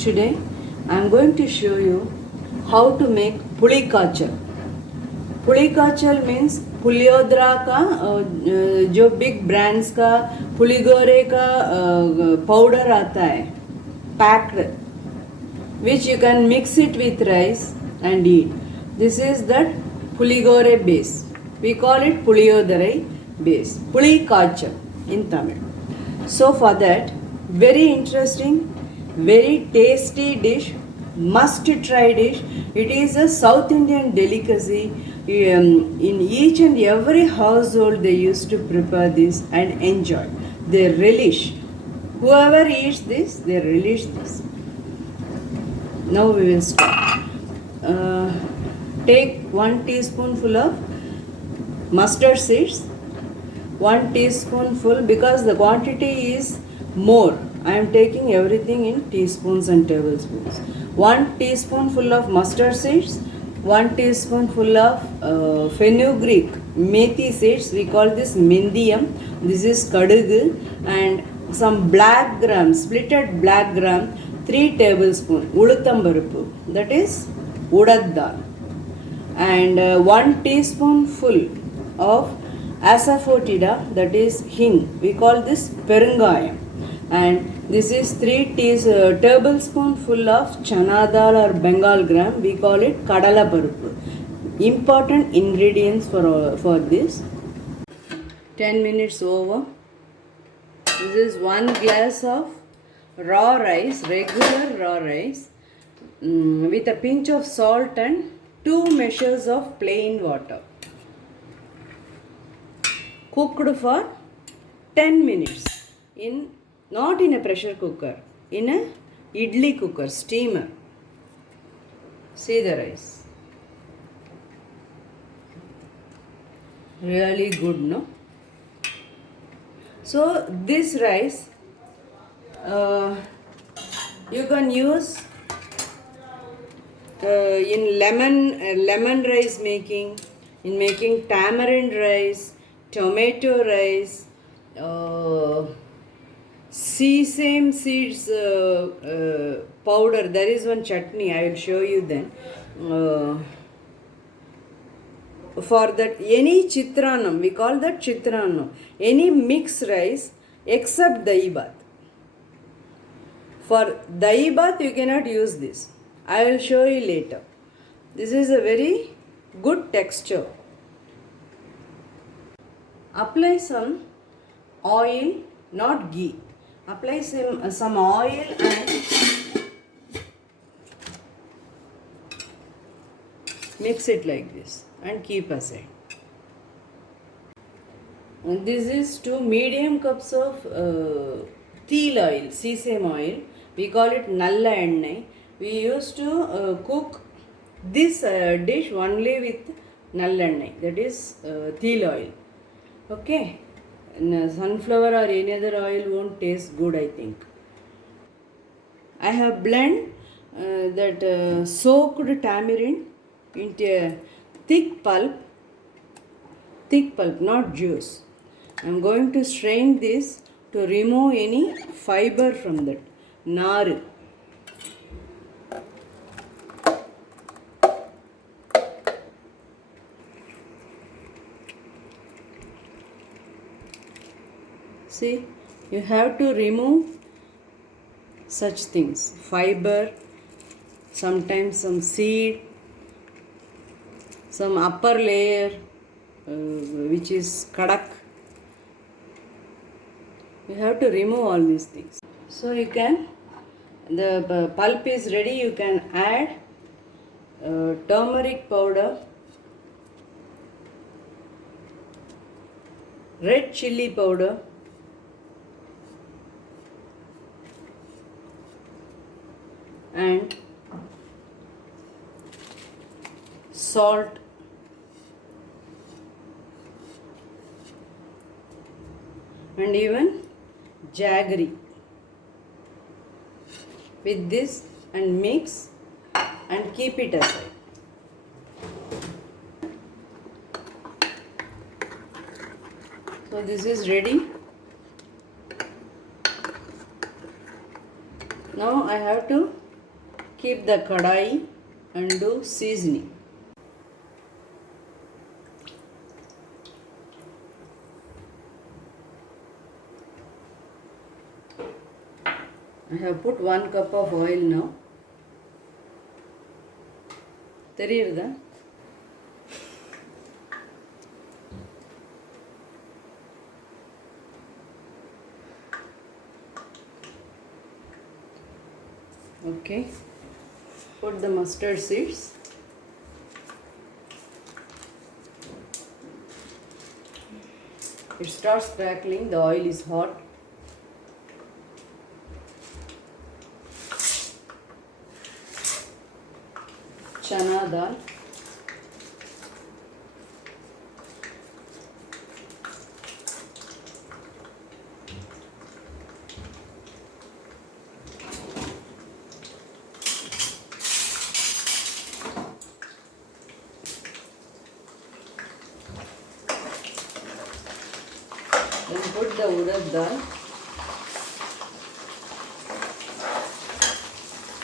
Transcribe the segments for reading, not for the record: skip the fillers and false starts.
Today I am going to show you how to make puli kachal. Puli kachal means puliyodara का जो big brands का पुलिगोरे का powder आता है packed which you can mix it with rice and eat. This is that puligore base. We call it puliyodarai base. Puli kachal in Tamil. So for that, very interesting, very tasty dish, must try dish. It is a South Indian delicacy. In each and every household they used to prepare this and enjoy. They relish. Whoever eats this, they relish this. Now we will start. Take 1 teaspoonful of mustard seeds. 1 teaspoonful, because the quantity is more. I am taking everything in teaspoons and tablespoons. 1 teaspoonful of mustard seeds. 1 teaspoonful of fenugreek methi seeds. We call this mendiyam. This is kadugu. And some black gram, splitted black gram. 3 tablespoon uluthambaruppu, that is urad dal, and 1 teaspoonful of asafoetida, that is hing. We call this perungayam, and this is 3 tablespoonful of chana dal or Bengal gram. We call it kadala paruppu. Important ingredients for this. 10 minutes over. This is 1 glass of raw rice, regular raw rice, with a pinch of salt and 2 measures of plain water. Cooked for 10 minutes not in a pressure cooker, in a idli cooker, steamer. See the rice. Really good, no? So this rice you can use in lemon rice making, in making tamarind rice, tomato rice, sesame seeds powder. There is one chutney, I will show you then. For that, any chitranam, we call that chitranam, any mixed rice except dahi bath. For dahi bath you cannot use this. I will show you later. This is a very good texture. Apply some oil, not ghee. Apply some oil and mix it like this and keep aside. And this is 2 medium cups of teal oil, sesame oil. We call it nalla ennai. We used to cook this dish only with nalla ennai, that is teal oil. Okay, and sunflower or any other oil won't taste good, I think. I have blend that soaked tamarind into a thick pulp, not juice. I am going to strain this to remove any fiber from that. Nar. See, you have to remove such things. Fiber, sometimes some seed, some upper layer which is kadak. You have to remove all these things. So you can, the pulp is ready, you can add turmeric powder, red chili powder, and salt, and even jaggery. With this and mix and keep it aside. So this is ready. Now I have to Keep the kadai and do seasoning. I have put 1 cup of oil now. தெரியுதா? Okay. Put the mustard seeds. It starts crackling, the oil is hot. Chana dal. Then put the urad dal.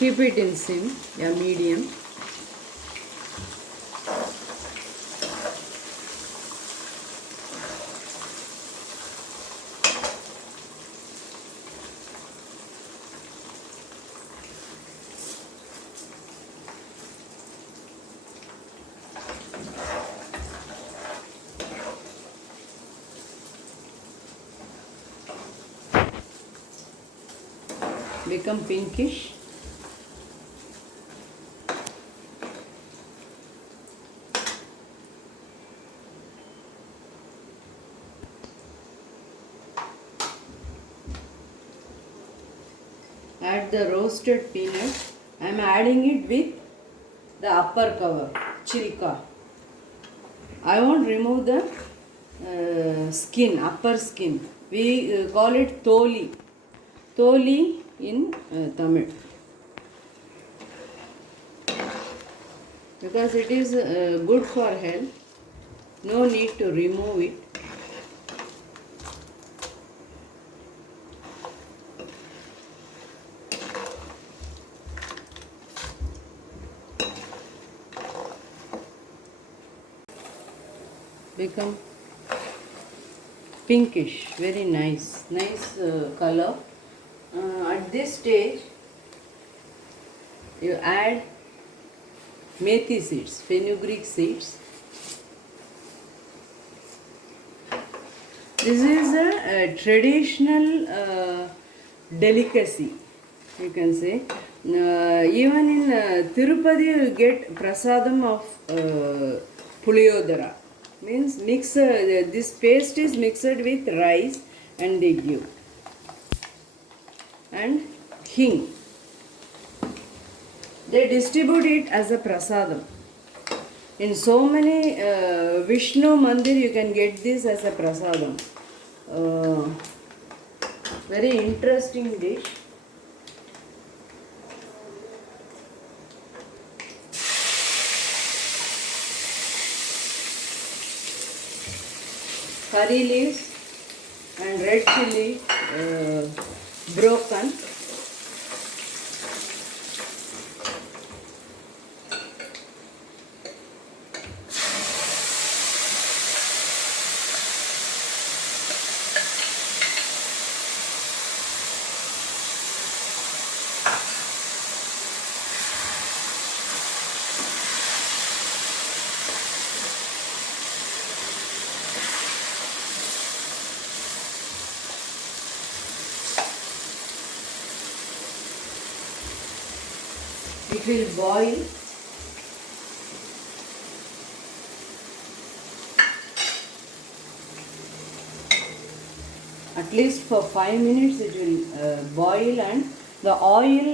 Keep it in sim, yeah, medium. Become pinkish. Add the roasted peanut. I am adding it with the upper cover, chilka. I won't remove the skin, upper skin. We call it toli. Toli in Tamil. Because it is good for health. No need to remove it. Become pinkish, very nice color. At this stage you add methi seeds, fenugreek seeds. This is a traditional delicacy, you can say. Even in Tirupati you get prasadam of puliyodara. Means this paste is mixed with rice and they give. And hing. They distribute it as a prasadam. In so many Vishnu mandir you can get this as a prasadam. Very interesting dish. Curry leaves and red chili broken. It will boil. At least for 5 minutes it will boil and the oil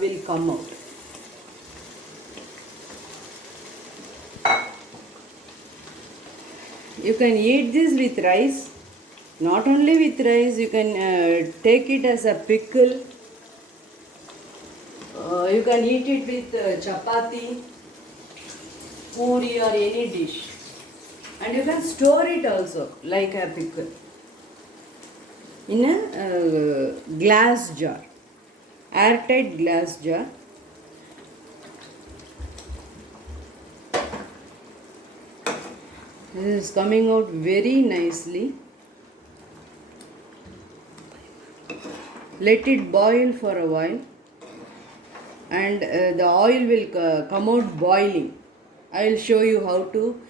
will come out. You can eat this with rice. Not only with rice, you can take it as a pickle. You can eat it with chapati, puri or any dish. And you can store it also like a pickle in a glass jar, airtight glass jar. This is coming out very nicely. Let it boil for a while, and the oil will come out boiling. I will show you how to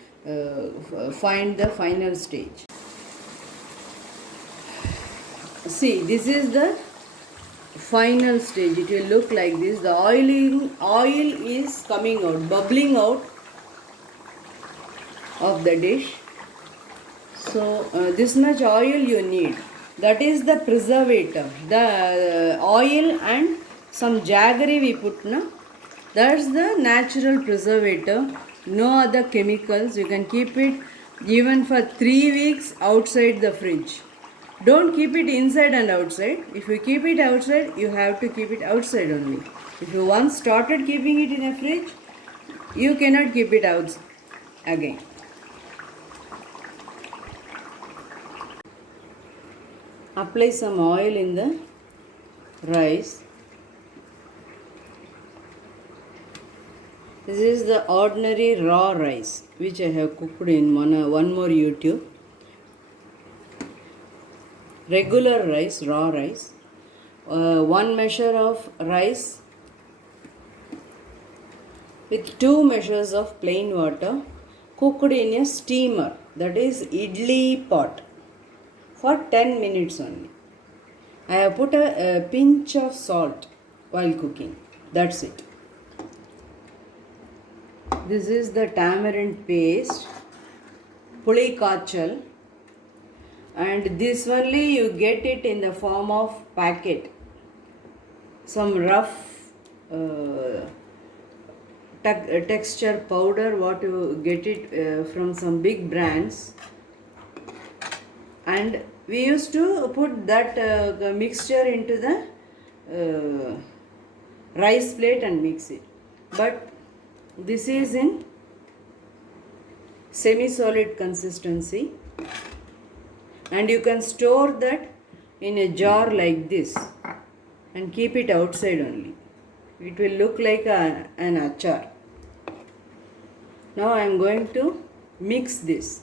find the final stage. See, this is the final stage. It will look like this. The oil is coming out, bubbling out of the dish. So this much oil you need. That is the preservative. The oil and some jaggery we put na. That's the natural preservative. No other chemicals. You can keep it even for 3 weeks outside the fridge. Don't keep it inside and outside. If you keep it outside, you have to keep it outside only. If you once started keeping it in a fridge, you cannot keep it out again. Apply some oil in the rice. This is the ordinary raw rice which I have cooked in one more YouTube. Regular rice, raw rice. 1 measure of rice with 2 measures of plain water cooked in a steamer, that is idli pot, for 10 minutes only. I have put a pinch of salt while cooking. That's it. This is the tamarind paste, puli kachal, and this only you get it in the form of packet. Some rough texture powder, what you get it from some big brands, and we used to put that mixture into the rice plate and mix it. But this is in semi-solid consistency, and you can store that in a jar like this and keep it outside only. It will look like an achar. Now I am going to mix this.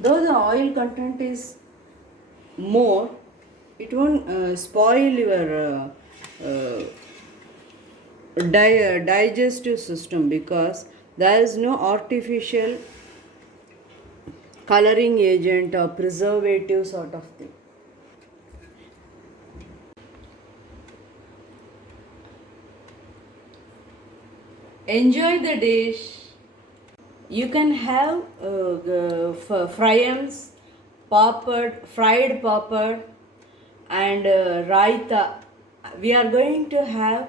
Though the oil content is more, it won't spoil your digestive system, because there is no artificial coloring agent or preservative sort of thing. Enjoy the dish. You can have fryams, fried papad, and raita. We are going to have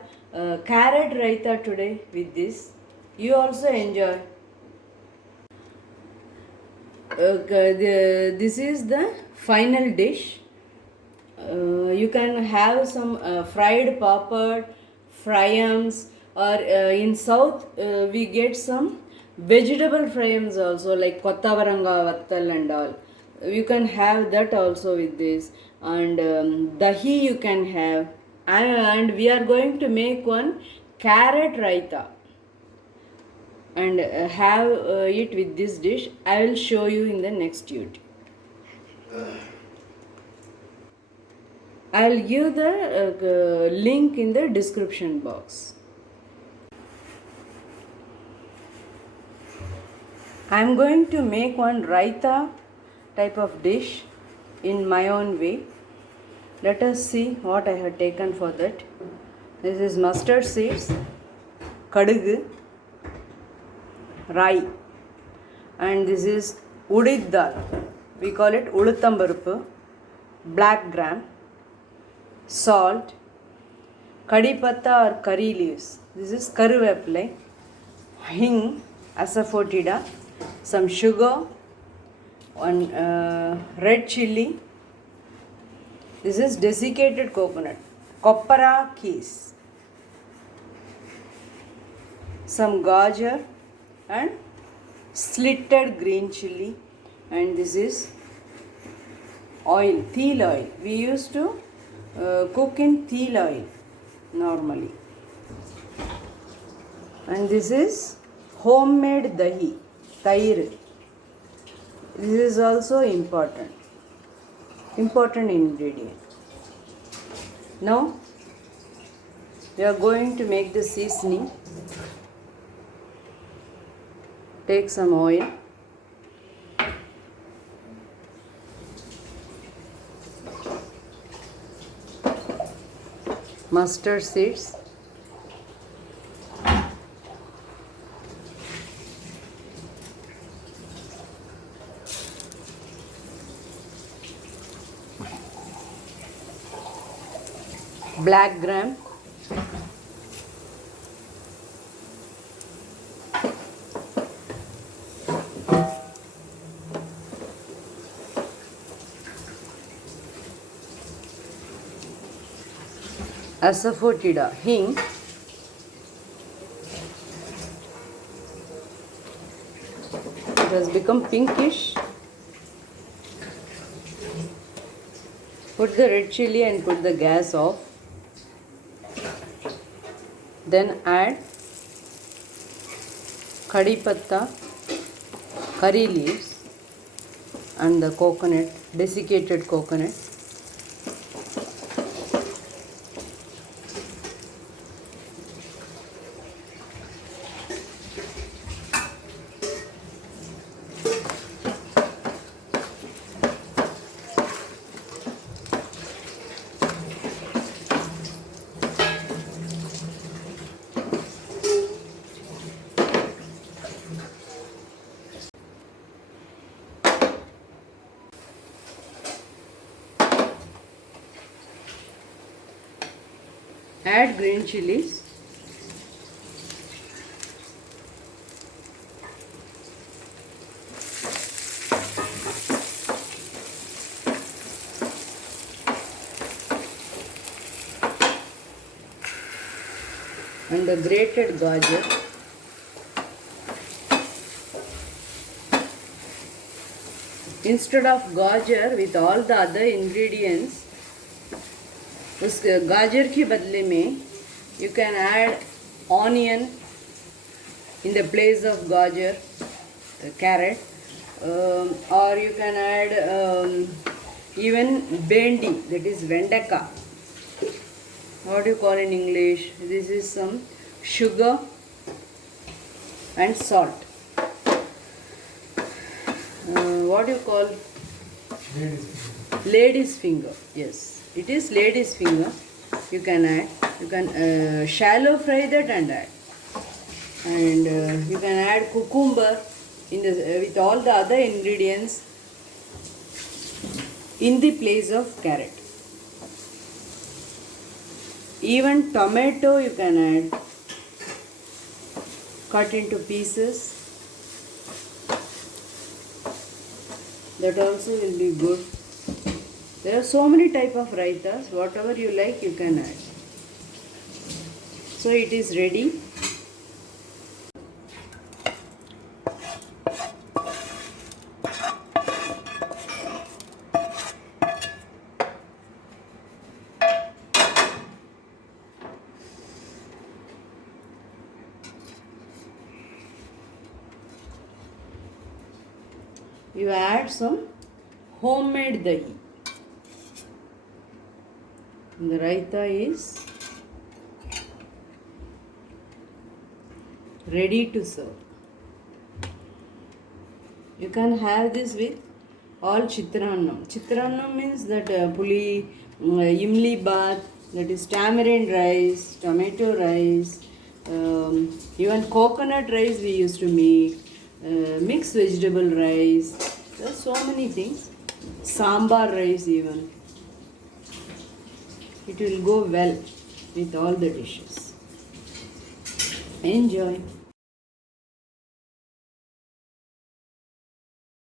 carrot raita today with this. You also enjoy. This is the final dish. You can have some fried papad, fryams, or in south we get some vegetable fryams also, like kottavaranga vattal and all. You can have that also with this, and dahi you can have, and we are going to make one carrot raita and have it with this dish. I will show you in the next YouTube. I will give the link in the description box. I am going to make one raita type of dish in my own way. Let us see what I have taken for that. This is mustard seeds, kadugu, rai, and this is udid dal. We call it uluthambaruppu, black gram, salt, kadi patta or curry leaves. This is karuveppalai, hing, asafoetida, some sugar, one red chilli. This is desiccated coconut, coppara keys, some gajar and slitted green chilli, and this is oil, teal oil. We used to cook in teal oil normally. And this is homemade dahi, tair. This is also important ingredient. Now we are going to make the seasoning. Take some oil. Mustard seeds. Black gram. Asafoetida, hing. It has become pinkish. Put the red chili and put the gas off. Then add kadi patta, curry leaves and the coconut, desiccated coconut. Add green chilies. And the grated gajar. Instead of gajar, with all the other ingredients, उस गाजर के बदले में you can add onion in the place of gajar, carrot, or you can add even bendi, that is vendaka. What do you call in English? This is some sugar and salt. What do you call? Lady's finger. Yes. It is lady's finger. You can add. You can shallow fry that and add. And you can add cucumber in the with all the other ingredients in the place of carrot. Even tomato you can add. Cut into pieces. That also will be good. There are so many type of raitas. Whatever you like, you can add. So it is ready. You add some homemade dahi. The raita is ready to serve. You can have this with all chitrannam. Chitrannam means that puli, imli bath, that is tamarind rice, tomato rice, even coconut rice we used to make, mixed vegetable rice. There are so many things. Sambar rice even. It will go well with all the dishes. Enjoy.